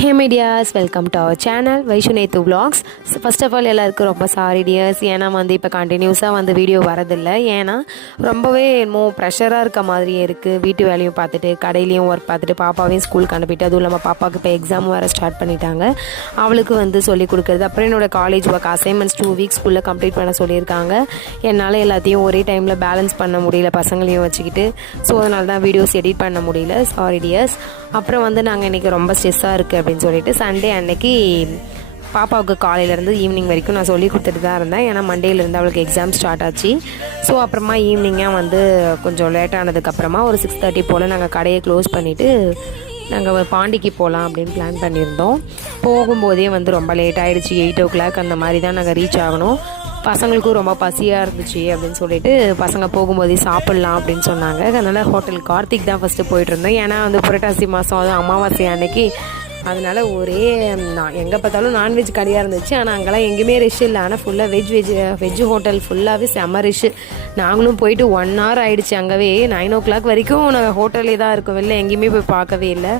Hey medias welcome to our channel Vaishu நேத்து vlogs first of all எல்லாருக்கும் ரொம்ப sorry tears ஏன்னா வந்து இப்போ கண்டினியூஸாக வந்து வீடியோ வரதில்லை. ஏன்னா ரொம்பவே என்னமோ ப்ரெஷராக இருக்க மாதிரியே இருக்குது வீட்டு வேலையும் பார்த்துட்டு கடையிலையும் ஒர்க் பார்த்துட்டு பாப்பாவையும் ஸ்கூலுக்கு அனுப்பிட்டு அதுவும் இல்லாமல் பாப்பாவுக்கு இப்போ எக்ஸாம் வேறு ஸ்டார்ட் பண்ணிட்டாங்க. அவளுக்கு வந்து சொல்லி கொடுக்குறது. அப்புறம் என்னோட காலேஜ் ஒர்க் அசைன்மெண்ட்ஸ் டூ வீக்ஸ்க்குள்ளே கம்ப்ளீட் பண்ண சொல்லியிருக்காங்க. என்னால் எல்லாத்தையும் ஒரே டைமில் பேலன்ஸ் பண்ண முடியல பசங்களையும் வச்சுக்கிட்டு. ஸோ அதனால தான் வீடியோஸ் எடிட் பண்ண முடியல. சாரி டியர்ஸ் அப்புறம் வந்து நாங்கள் இன்றைக்கி ரொம்ப ஸ்ட்ரெஸ்ஸாக இருக்குது அப்படின்னு சொல்லிட்டு சண்டே அன்னைக்கு பாப்பாவுக்கு காலையிலேருந்து ஈவினிங் வரைக்கும் நான் சொல்லி கொடுத்துட்டு தான் இருந்தேன். ஏன்னா மண்டேலேருந்து அவளுக்கு எக்ஸாம் ஸ்டார்ட் ஆச்சு. ஸோ அப்புறமா ஈவினிங்காக வந்து கொஞ்சம் லேட் ஆனதுக்கப்புறமா ஒரு சிக்ஸ் தேர்ட்டி போல் நாங்கள் கடையை க்ளோஸ் பண்ணிவிட்டு நாங்கள் பாண்டிக்கு போகலாம் அப்படின்னு பிளான் பண்ணியிருந்தோம். போகும்போதே வந்து ரொம்ப லேட் ஆகிடுச்சு எயிட் ஓ கிளாக் அந்த மாதிரி தான் நாங்கள் ரீச் ஆகணும். பசங்களுக்கும் ரொம்ப பசியாக இருந்துச்சு அப்படின்னு சொல்லிட்டு பசங்க போகும்போதே சாப்பிட்லாம் அப்படின்னு சொன்னாங்க. அதனால் ஹோட்டல் கார்த்திக் தான் ஃபஸ்ட்டு போயிட்டு இருந்தோம். ஏன்னா வந்து புரட்டாசி மாதம் அதுவும் அமாவாசை அன்னைக்கு அதனால் ஒரே நான் எங்கே பார்த்தாலும் நான்வெஜ் கடையாக இருந்துச்சு. ஆனால் அங்கெல்லாம் எங்கேயுமே ரிஷ் இல்லை. ஆனால் ஃபுல்லாக வெஜ் வெஜ் வெஜ் ஹோட்டல் ஃபுல்லாகவே செம்ம ரிஷ் நாங்களும் போயிட்டு ஒன் ஹவர் ஆகிடுச்சு அங்கேவே. நைன் ஓ கிளாக் வரைக்கும் நாங்கள் ஹோட்டலே தான் இருக்கோம் வெளில எங்கேயுமே போய் பார்க்கவே இல்லை.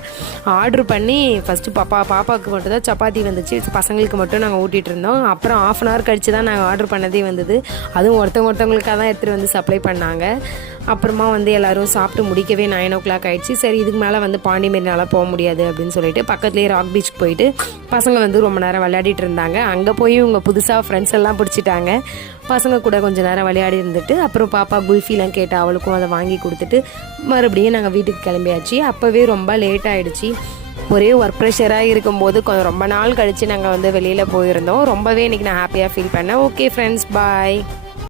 ஆர்டர் பண்ணி ஃபஸ்ட்டு பாப்பா பாப்பாவுக்கு மட்டும் தான் சப்பாத்தி வந்துச்சு. பசங்களுக்கு மட்டும் நாங்கள் ஊட்டிகிட்டு இருந்தோம். அப்புறம் ஆஃப் அன் ஹவர் கழிச்சு தான் நாங்கள் ஆர்டர் பண்ணதே வந்தது. அதுவும் ஒருத்தவங்க ஒருத்தவங்களுக்காக தான் எடுத்துகிட்டு வந்து சப்ளை பண்ணாங்க. அப்புறமா வந்து எல்லாரும் சாப்பிட்டு முடிக்கவே நைன் ஓ கிளாக் ஆயிடுச்சு. சரி இதுக்கு மேலே வந்து பாண்டிமேரினால போக முடியாது அப்படின்னு சொல்லிட்டு பக்கத்துலேயே ராக் பீச் போயிட்டு பசங்க வந்து ரொம்ப நேரம் விளையாடிட்டு இருந்தாங்க. அங்கே போய் இவங்க புதுசாக ஃப்ரெண்ட்ஸ் எல்லாம் பிடிச்சிட்டாங்க. பசங்க கூட கொஞ்சம் நேரம் விளையாடி இருந்துட்டு அப்புறம் பாப்பா குல்ஃபிலாம் கேட்டு அவளுக்கும் அதை வாங்கி கொடுத்துட்டு மறுபடியும் நாங்கள் வீட்டுக்கு கிளம்பியாச்சு. அப்போவே ரொம்ப லேட் ஆயிடுச்சு. ஒரே ஒர்க் ப்ரெஷராக இருக்கும்போது கொஞ்சம் ரொம்ப நாள் கழித்து நாங்கள் வந்து வெளியில் போயிருந்தோம். ரொம்பவே இன்றைக்கி நான் ஹாப்பியாக ஃபீல் பண்ணேன். Okay friends bye